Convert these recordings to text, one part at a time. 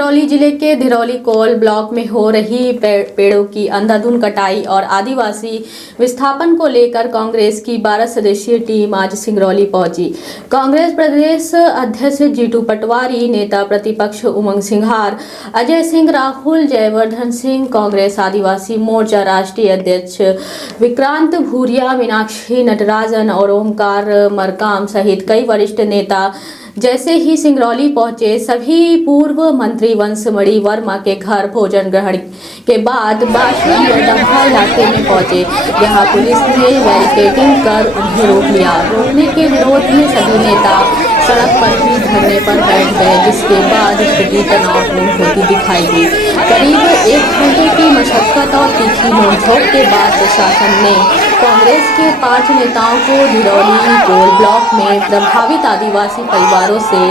सिंगरौली जिले के Dhirauli coal block में हो रही पेड़ों की अंधाधुंध कटाई और आदिवासी विस्थापन को लेकर कांग्रेस की 12 सदस्यीय टीम आज सिंगरौली पहुंची। कांग्रेस प्रदेश अध्यक्ष जीतू पटवारी, नेता प्रतिपक्ष उमंग सिंघार, अजय सिंह, राहुल, जयवर्धन सिंह, कांग्रेस आदिवासी मोर्चा राष्ट्रीय अध्यक्ष विक्रांत भूरिया, मीनाक्षी नटराजन और ओमकार मरकाम सहित कई वरिष्ठ नेता जैसे ही सिंगरौली पहुंचे, सभी पूर्व मंत्री वंशमणि वर्मा के घर भोजन ग्रहण के बाद डम्हा इलाके में पहुंचे। यहां पुलिस ने बैरिकेडिंग कर उन्हें रोक लिया। रोकने के विरोध में सभी नेता सड़क पर ही धरने पर बैठ गए, जिसके बाद स्थिति तनावपूर्ण होती दिखाई दी। करीब 1 घंटे की मशक्कत और तीखी नोकझोंक के बाद प्रशासन ने कांग्रेस के 5 नेताओं को धिरौली कोल ब्लॉक में प्रभावित आदिवासी परिवारों से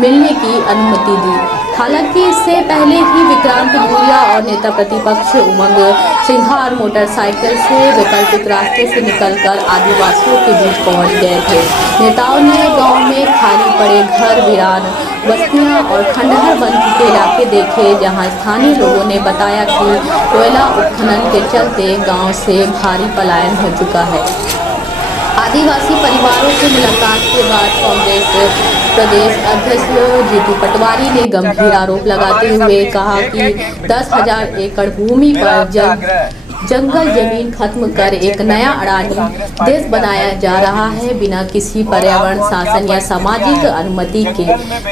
मिलने की अनुमति दी। हालांकि इससे पहले ही विक्रांत भूरिया और नेता प्रतिपक्ष उमंग सिंघार मोटरसाइकिल से वैकल्पिक रास्ते से निकलकर आदिवासियों के बीच पहुंच गए थे। नेताओं ने गांव में खाली पड़े घर, वीरान बस्तियां और खंडहर बन चुके इलाके देखे, जहां स्थानीय लोगों ने बताया कि कोयला उत्खनन के चलते गांव से भारी पलायन हो चुका है। आदिवासी परिवारों से मुलाकात के बाद कांग्रेस प्रदेश अध्यक्ष जीतू पटवारी ने गंभीर आरोप लगाते हुए कहा कि 10,000 एकड़ भूमि पर जंगल जमीन खत्म कर एक नया अडानी देश बनाया जा रहा है। बिना किसी पर्यावरण शासन या सामाजिक अनुमति के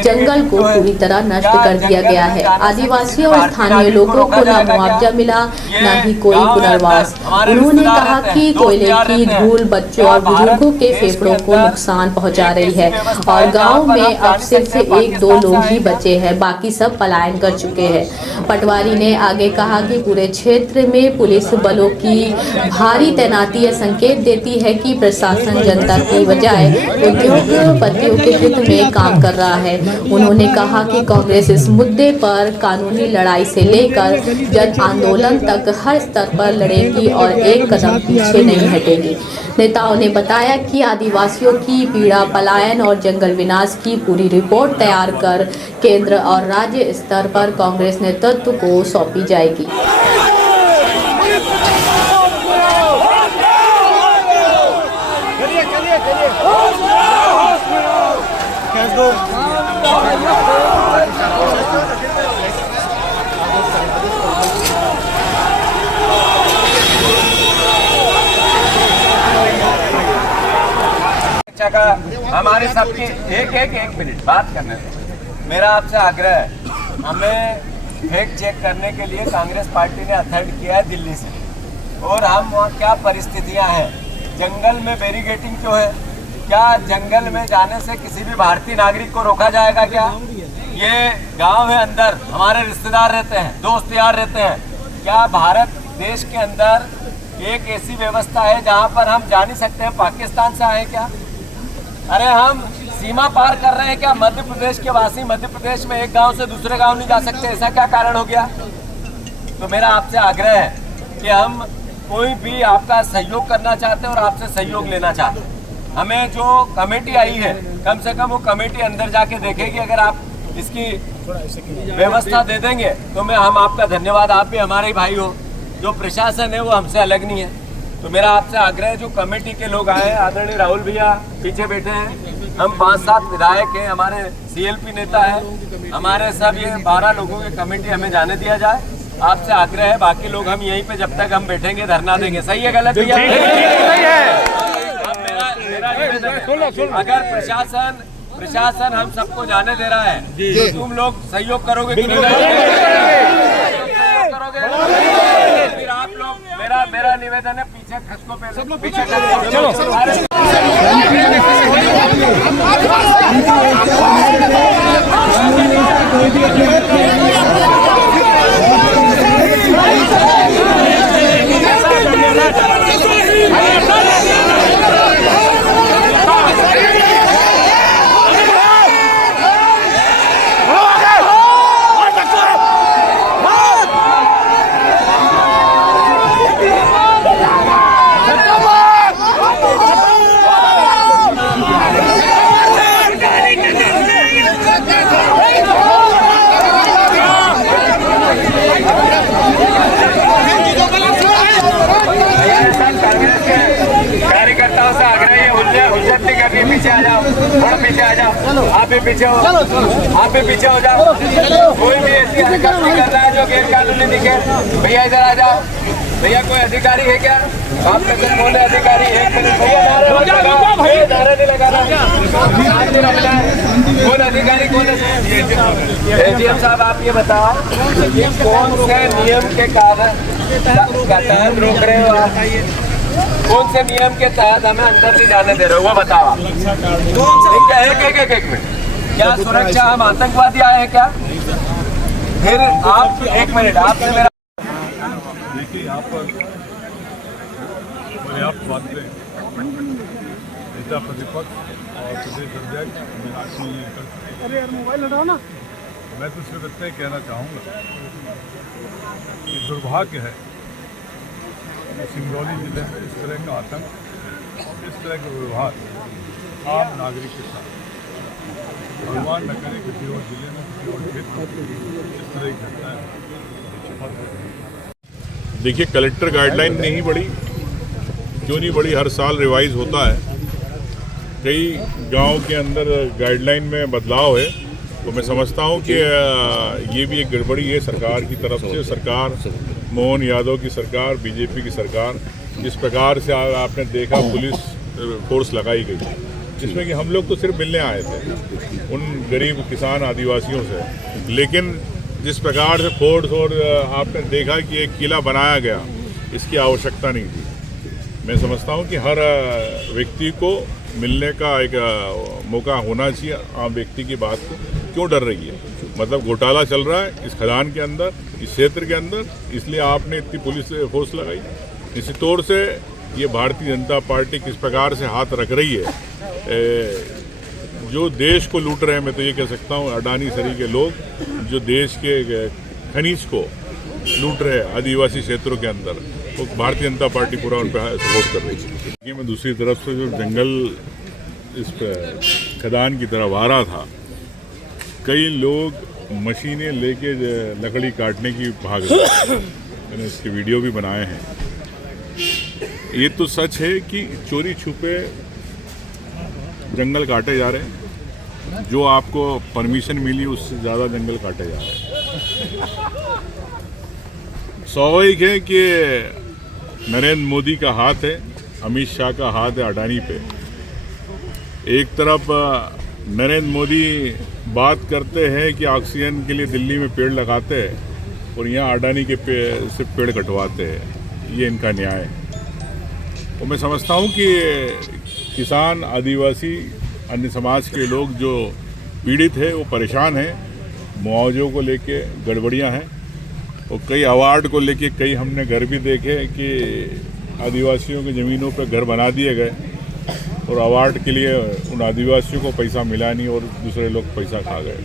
जंगल को पूरी तरह नष्ट कर दिया गया है। आदिवासियों और स्थानीय लोगों को न मुआवजा मिला, न ही कोई पुनर्वास। उन्होंने कहा कि कोयले की धूल बच्चों और बुजुर्गों के फेफड़ों को नुकसान पहुंचा रही है और गाँव में अब सिर्फ 1-2 लोग ही बचे हैं, बाकी सब पलायन कर चुके हैं। पटवारी ने आगे कहा कि पूरे क्षेत्र में पुलिस बलों की भारी तैनाती यह संकेत देती है कि प्रशासन जनता की बजाय उद्योगपतियों के हित में काम कर रहा है। उन्होंने कहा कि कांग्रेस इस मुद्दे पर कानूनी लड़ाई से लेकर जन आंदोलन तक हर स्तर पर लड़ेगी और एक कदम पीछे नहीं हटेगी। नेताओं ने बताया कि आदिवासियों की पीड़ा, पलायन और जंगल विनाश की पूरी रिपोर्ट तैयार कर केंद्र और राज्य स्तर पर कांग्रेस नेतृत्व को सौंपी जाएगी। का हमारे सबकी एक मिनट बात करने दो। मेरा आपसे आग्रह है, हमें फैक्ट चेक करने के लिए कांग्रेस पार्टी ने अथॉरिटी किया है दिल्ली से, और हम वहाँ क्या परिस्थितियाँ हैं, जंगल में बैरिकेडिंग क्यों है, क्या जंगल में जाने से किसी भी भारतीय नागरिक को रोका जाएगा क्या? ये गांव है, अंदर हमारे रिश्तेदार रहते हैं, दोस्त यार रहते हैं। क्या भारत देश के अंदर एक ऐसी व्यवस्था है जहां पर हम जा नहीं सकते हैं? पाकिस्तान से आए क्या? अरे हम सीमा पार कर रहे हैं क्या? मध्य प्रदेश के वासी मध्य प्रदेश में एक गांव से दूसरे गांव नहीं जा सकते, ऐसा क्या कारण हो गया? तो मेरा आपसे आग्रह है कि हम कोई भी आपका सहयोग करना चाहते हैं और आपसे सहयोग लेना चाहते हैं। हमें जो कमेटी आई है, कम से कम वो कमेटी अंदर जाके देखेगी। अगर आप इसकी व्यवस्था दे देंगे तो हम आपका धन्यवाद, आप भी हमारे ही भाई हो। जो प्रशासन है वो हमसे अलग नहीं है। तो मेरा आपसे आग्रह है, जो कमेटी के लोग आए, आदरणीय राहुल भैया पीछे बैठे हैं, हम 5-7 विधायक हैं, हमारे CLP नेता है, हमारे सब ये 12 लोगों की कमेटी हमें जाने दिया जाए। आपसे आग्रह है, बाकी लोग हम यहीं पे जब तक हम बैठेंगे धरना देंगे। सही है गलत भैया? अगर प्रशासन हम सबको जाने दे रहा है तो तुम लोग सहयोग करोगे कि नहीं करोगे? फिर आप लोग, मेरा निवेदन है, पीछे खसको पे सब लोग पीछे भी पीछे हो, आप भी पीछे हो जाओ। कोई भी ऐसी हरकत नहीं कर रहा है जो गैर कानूनी दिखे। भैया इधर आ जाओ। भैया कोई अधिकारी है क्या? आपका कुछ बोले अधिकारी? एक मिनट भैया, नारे नहीं लगाना। कौन अधिकारी, कौन है? एजीएम साहब, आप ये बताओ ये कौन से नियम के कारण यातायात रोक रहे हो आप? कौन से नियम के तहत हमें अंदर नहीं जाने दे रहे हो, वो बताओ आप। एक मिनट, क्या सुरक्षा हम आतंकवादी आए हैं क्या? फिर आप एक मिनट, आपसे मेरा देखिए यहाँ पर पर्याप्त बातें नेता प्रतिपक्ष और प्रदेश अध्यक्ष मीनाक्षी जी कर चुके हैं। मैं तो सिर्फ इतना ही कहना चाहूँगा कि दुर्भाग्य है कि सिंगरौली जिले में इस तरह का आतंक, इस तरह का व्यवहार आम नागरिक के साथ, भगवान न करे किसी और जिले में, किसी और क्षेत्र में इस तरह की घटनाएं। देखिए, कलेक्टर गाइडलाइन नहीं बढ़ी, क्यों नहीं बढ़ी? हर साल रिवाइज होता है। कई गांव के अंदर गाइडलाइन में बदलाव है, तो मैं समझता हूं कि ये भी एक गड़बड़ी है सरकार की तरफ से। सरकार, मोहन यादव की सरकार, बीजेपी की सरकार, जिस प्रकार से आपने देखा पुलिस फोर्स लगाई गई, जिसमें कि हम लोग तो सिर्फ मिलने आए थे उन गरीब किसान आदिवासियों से, लेकिन जिस प्रकार से फोर्स और आपने देखा कि एक किला बनाया गया, इसकी आवश्यकता नहीं थी। मैं समझता हूं कि हर व्यक्ति को मिलने का एक मौका होना चाहिए। आम व्यक्ति की बात को क्यों डर रही है? मतलब घोटाला चल रहा है इस खदान के अंदर, इस क्षेत्र के अंदर, इसलिए आपने इतनी पुलिस फोर्स लगाई। निश्चित तौर से ये भारतीय जनता पार्टी किस प्रकार से हाथ रख रही है, जो देश को लूट रहे हैं, मैं तो ये कह सकता हूँ अडानी सरी के लोग जो देश के खनिज को लूट रहे हैं आदिवासी क्षेत्रों के अंदर, तो भारतीय जनता पार्टी पूरा उन पर सपोर्ट कर रही है। कि मैं दूसरी तरफ से जो जंगल इस खदान की तरफ आ रहा था, कई लोग मशीनें लेके लकड़ी काटने की भाग रहे, मैंने इसके वीडियो भी बनाए हैं। ये तो सच है कि चोरी छुपे जंगल काटे जा रहे हैं, जो आपको परमिशन मिली उससे ज़्यादा जंगल काटे जा रहे हैं। स्वाभाविक है कि नरेंद्र मोदी का हाथ है, अमित शाह का हाथ है अडानी पे। एक तरफ नरेंद्र मोदी बात करते हैं कि ऑक्सीजन के लिए दिल्ली में पेड़ लगाते हैं, और यहाँ अडानी के से पेड़ कटवाते हैं। ये इनका न्याय है। और मैं समझता हूँ कि किसान, आदिवासी, अन्य समाज के लोग जो पीड़ित है वो परेशान हैं। मुआवजों को लेके गड़बड़ियाँ हैं, और कई अवार्ड को लेके कई हमने घर भी देखे कि आदिवासियों की ज़मीनों पर घर बना दिए गए, और अवार्ड के लिए उन आदिवासियों को पैसा मिला नहीं और दूसरे लोग पैसा खा गए।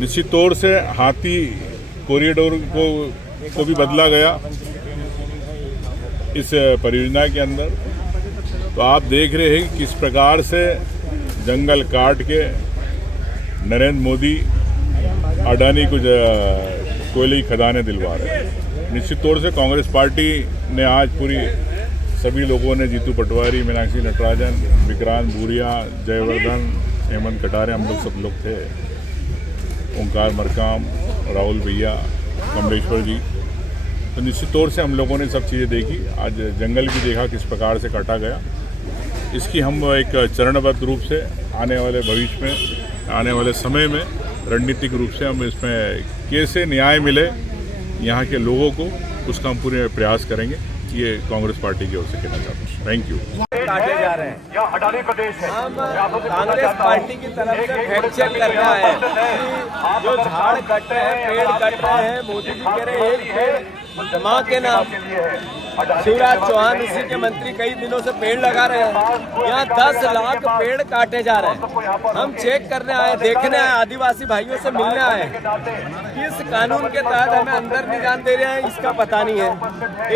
निश्चित तौर से हाथी कॉरिडोर को भी बदला गया इस परियोजना के अंदर। तो आप देख रहे हैं कि किस प्रकार से जंगल काट के नरेंद्र मोदी अडानी को कोयले की खदानें दिलवा रहे हैं। निश्चित तौर से कांग्रेस पार्टी ने आज पूरी सभी लोगों ने, जीतू पटवारी, मीनाक्षी नटराजन, विक्रांत भूरिया, जयवर्धन, हेमंत कटारे, हम लोग सब लोग थे, ओंकार मरकाम, राहुल भैया, कमलेश्वर जी। तो निश्चित तौर से हम लोगों ने सब चीज़ें देखी। आज जंगल भी देखा किस प्रकार से काटा गया। इसकी हम एक चरणबद्ध रूप से आने वाले भविष्य में, आने वाले समय में रणनीतिक रूप से हम इसमें कैसे न्याय मिले यहाँ के लोगों को, उसका हम पूरे प्रयास करेंगे। ये कांग्रेस पार्टी की ओर से कहना चाहता हूँ। Thank you. काटे जा रहे हैं या अडानी प्रदेश है। हम कांग्रेस पार्टी की तरफ से फैक्ट चेक करना है कि जो झाड़ कट रहे हैं, पेड़ कट रहे हैं, मोदी जी कह रहे हैं एक पेड़ माँ के नाम। शिवराज चौहान इसी के मंत्री कई दिनों से पेड़ लगा रहे हैं। यहाँ 10 लाख पेड़ काटे जा रहे हैं। हम चेक करने आए, देखने आए, आदिवासी भाइयों से मिलने आए। किस कानून के तहत हमें अंदर नहीं जाने दे रहे हैं इसका पता नहीं है।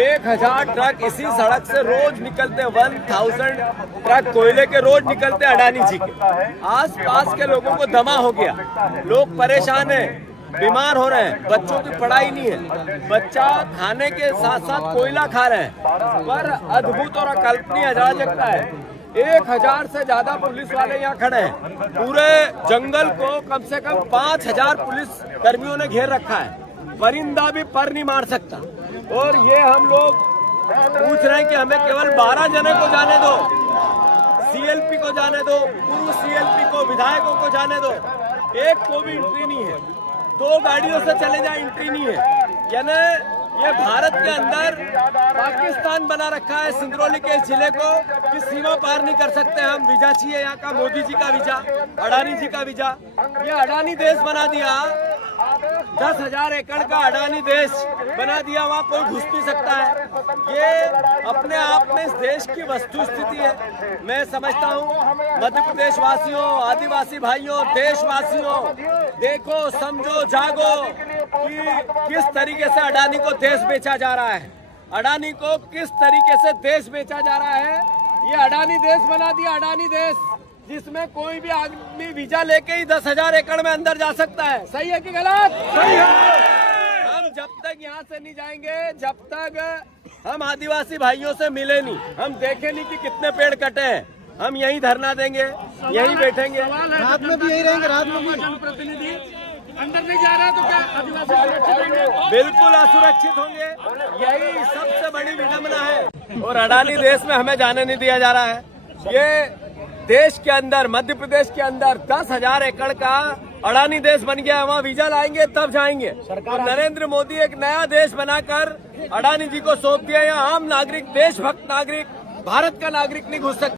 1000 ट्रक इसी सड़क से रोज निकलते, 1000 ट्रक कोयले के रोज निकलते अडानी जी के। आस पास के लोगों को दमा हो गया, लोग परेशान हैं, बीमार हो रहे हैं, बच्चों की पढ़ाई नहीं है, बच्चा खाने के साथ साथ कोयला खा रहे हैं। पर अद्भुत और अकल्पनीय अराजकता है 1000 से ज्यादा पुलिस वाले यहाँ खड़े हैं। पूरे जंगल को कम से कम 5000 पुलिस कर्मियों ने घेर रखा है। परिंदा भी पर नहीं मार सकता। और ये हम लोग पूछ रहे हैं कि हमें केवल 12 जने को जाने दो, सीएलपी को जाने दो, पूर्व सीएलपी को, विधायकों को जाने दो, एक को भी एंट्री नहीं है। 2 गाड़ियों से चले जाए एंट्री नहीं है। यानी ये भारत के अंदर पाकिस्तान बना रखा है सिंगरौली के इस जिले को कि सीमा पार नहीं कर सकते हम। वीजा चाहिए यहाँ का, मोदी जी का वीजा, अडानी जी का वीजा। ये अडानी देश बना दिया, 10,000 एकड़ का अडानी देश बना दिया, वहाँ कोई घुस नहीं सकता है। ये अपने आप में इस देश की वस्तु स्थिति है। मैं समझता हूँ मध्य प्रदेश वासियों, आदिवासी भाइयों, देशवासियों, देखो, समझो, जागो कि किस तरीके से अडानी को देश बेचा जा रहा है। अडानी को किस तरीके से देश बेचा जा रहा है। ये अडानी देश बना दिया, अडानी देश, जिसमें कोई भी आदमी वीजा लेके ही 10,000 एकड़ में अंदर जा सकता है। सही है कि गलत? सही है। हम जब तक यहाँ से नहीं जाएंगे, जब तक हम आदिवासी भाइयों से मिले नहीं, हम देखे नहीं कि कितने पेड़ कटे हैं, हम यहीं धरना देंगे, यहीं बैठेंगे। रात में भी यही रहेंगे, रात में भी। जनप्रतिनिधि अंदर नहीं जा रहा है तो क्या आदिवासी सुरक्षित होंगे? बिल्कुल असुरक्षित होंगे। यही सबसे बड़ी विडंबना है। और अडानी देश में हमें जाने नहीं दिया जा रहा है। ये देश के अंदर, मध्य प्रदेश के अंदर 10,000 एकड़ का अडानी देश बन गया है। वहाँ वीजा लाएंगे तब जाएंगे। और नरेंद्र मोदी एक नया देश बनाकर अडानी जी को सौंप दिया। यहाँ आम नागरिक, देशभक्त नागरिक, भारत का नागरिक नहीं घुस सकता।